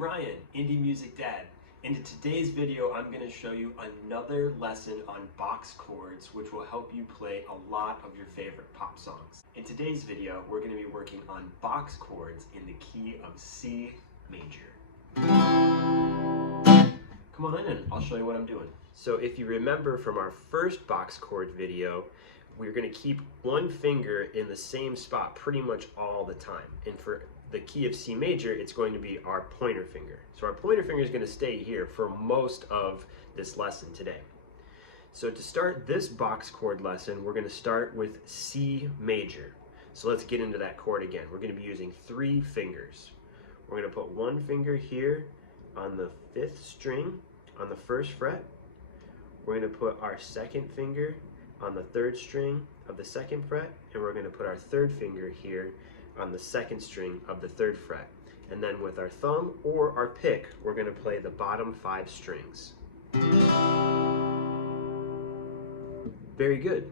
Ryan, Indie Music Dad. And in today's video, I'm going to show you another lesson on box chords, which will help you play a lot of your favorite pop songs. In today's video, we're going to be working on box chords in the key of C major. Come on in, I'll show you what I'm doing. So if you remember from our first box chord video, we're going to keep one finger in the same spot pretty much all the time. And for the key of C major, it's going to be our pointer finger. So our pointer finger is going to stay here for most of this lesson today. So to start this box chord lesson, we're going to start with C major. So let's get into that chord again. We're going to be using 3 fingers. We're going to put one finger here on the 5th string on the 1st fret. We're going to put our second finger on the 3rd string of the 2nd fret, and we're going to put our 3rd finger here on the 2nd string of the 3rd fret. And then with our thumb or our pick, we're going to play the bottom 5 strings. Very good.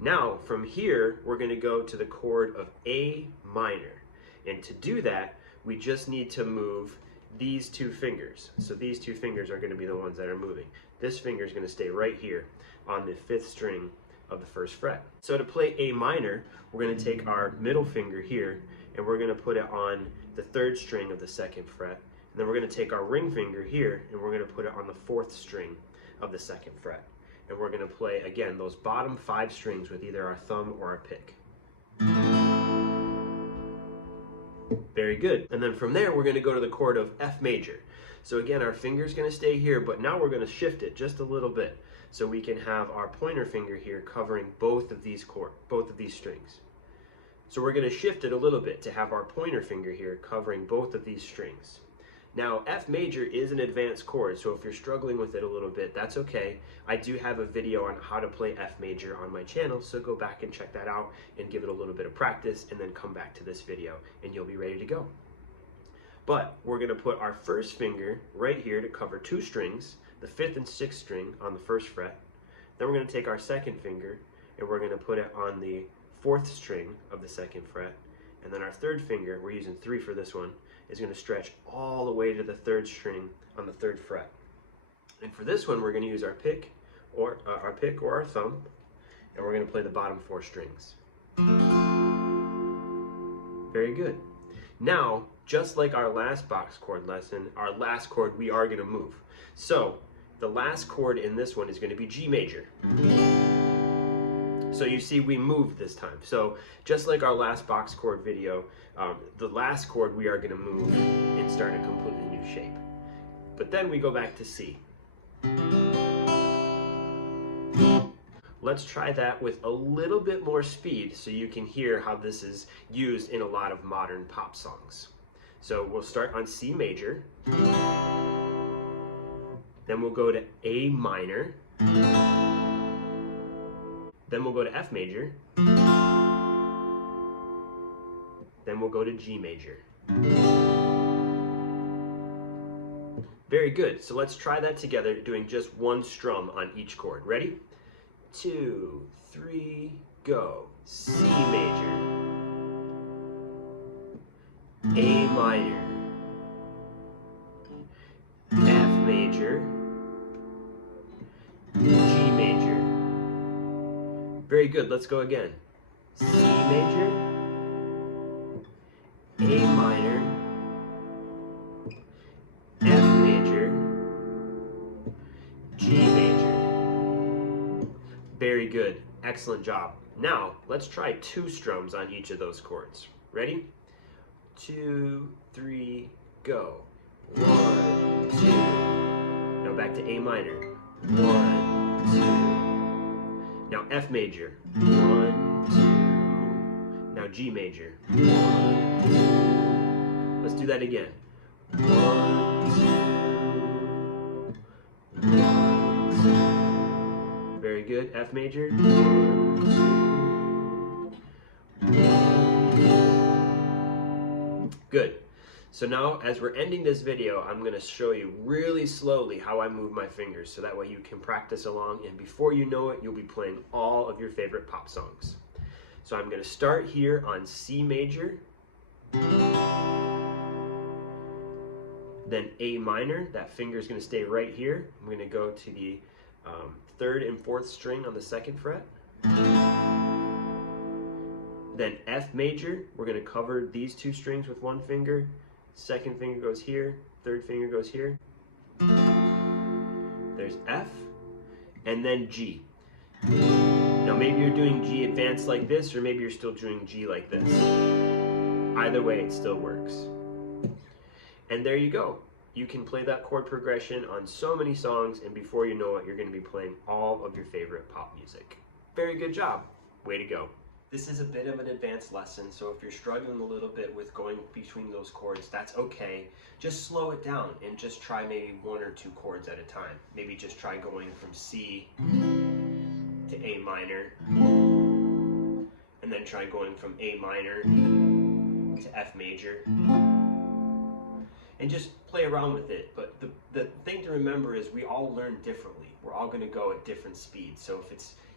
Now from here, we're going to go to the chord of A minor. And to do that, we just need to move these 2 fingers. So these 2 fingers are going to be the ones that are moving. This finger is going to stay right here on the 5th string of the 1st fret. So to play A minor, we're going to take our middle finger here and we're going to put it on the 3rd string of the 2nd fret. And then we're going to take our ring finger here and we're going to put it on the 4th string of the 2nd fret. And we're going to play, again, those bottom 5 strings with either our thumb or our pick. Very good. And then from there, we're going to go to the chord of F major. So again, our finger's going to stay here, but now we're going to shift it just a little bit so we can have our pointer finger here covering both of these strings. So we're going to shift it a little bit to have our pointer finger here covering both of these strings. Now, F major is an advanced chord, so if you're struggling with it a little bit, that's okay. I do have a video on how to play F major on my channel, so go back and check that out and give it a little bit of practice, and then come back to this video and you'll be ready to go. But we're going to put our first finger right here to cover 2 strings, the 5th and 6th string on the 1st fret. Then we're going to take our second finger and we're going to put it on the 4th string of the 2nd fret. And then our 3rd finger, we're using 3 for this one, is going to stretch all the way to the 3rd string on the 3rd fret. And for this one, we're going to use our pick or our thumb, and we're going to play the bottom 4 strings. Very good. Now, just like our last box chord lesson, our last chord we are going to move. So the last chord in this one is going to be G major. So you see we moved this time. So just like our last box chord video, the last chord we are going to move and start a completely new shape. But then we go back to C. Let's try that with a little bit more speed so you can hear how this is used in a lot of modern pop songs. So we'll start on C major, then we'll go to A minor, then we'll go to F major, then we'll go to G major. Very good. So let's try that together, doing just one strum on each chord. Ready? 2, 3, go. C major, A minor, F major, G major. Very good, let's go again. C major, A minor, F major, G major. Very good, excellent job. Now, let's try 2 strums on each of those chords. Ready? 2, 3, go. 1, 2. Now back to A minor. 1, 2. Now F major. 1, 2. Now G major. 1, 2. Let's do that again. 1, 2. 1, 2. Very good. F major. 1, 2. 1, 2. Good. So now, as we're ending this video, I'm going to show you really slowly how I move my fingers so that way you can practice along, and before you know it, you'll be playing all of your favorite pop songs. So I'm going to start here on C major, Then A minor, that finger is going to stay right here. I'm going to go to the 3rd and 4th string on the 2nd fret. Then F major, we're going to cover these 2 strings with 1 finger. 2nd finger goes here, 3rd finger goes here. There's F, and then G. Now maybe you're doing G advanced like this, or maybe you're still doing G like this. Either way, it still works. And there you go. You can play that chord progression on so many songs, and before you know it, you're going to be playing all of your favorite pop music. Very good job. Way to go. This is a bit of an advanced lesson, so if you're struggling a little bit with going between those chords, that's okay. Just slow it down and just try maybe 1 or 2 chords at a time. Maybe just try going from C to A minor, and then try going from A minor to F major, and just play around with it. But the thing to remember is we all learn differently. We're all going to go at different speeds. So if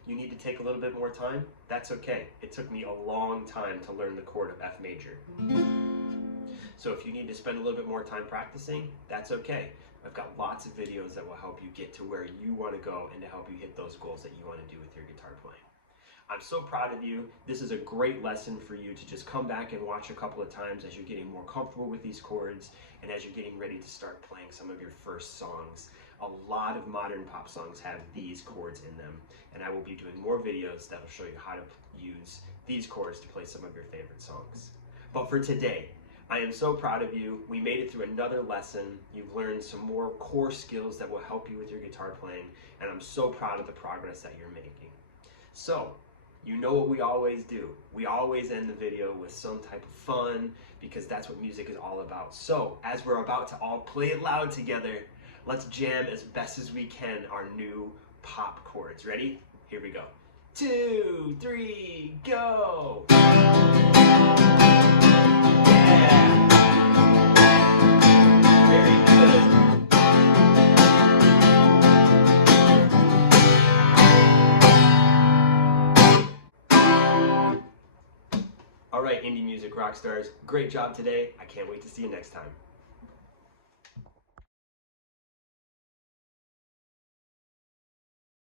you need to take a little bit more time, that's okay. It took me a long time to learn the chord of F major. So if you need to spend a little bit more time practicing, that's okay. I've got lots of videos that will help you get to where you want to go and to help you hit those goals that you want to do with your guitar playing. I'm so proud of you. This is a great lesson for you to just come back and watch a couple of times as you're getting more comfortable with these chords and as you're getting ready to start playing some of your first songs. A lot of modern pop songs have these chords in them, and I will be doing more videos that will show you how to use these chords to play some of your favorite songs. But for today, I am so proud of you. We made it through another lesson. You've learned some more core skills that will help you with your guitar playing, and I'm so proud of the progress that you're making. So, you know what we always do. We always end the video with some type of fun, because that's what music is all about. So, as we're about to all play it loud together, let's jam as best as we can our new pop chords. Ready? Here we go. 2, 3, go! Yeah! Very good. All right, indie music rock stars, great job today. I can't wait to see you next time.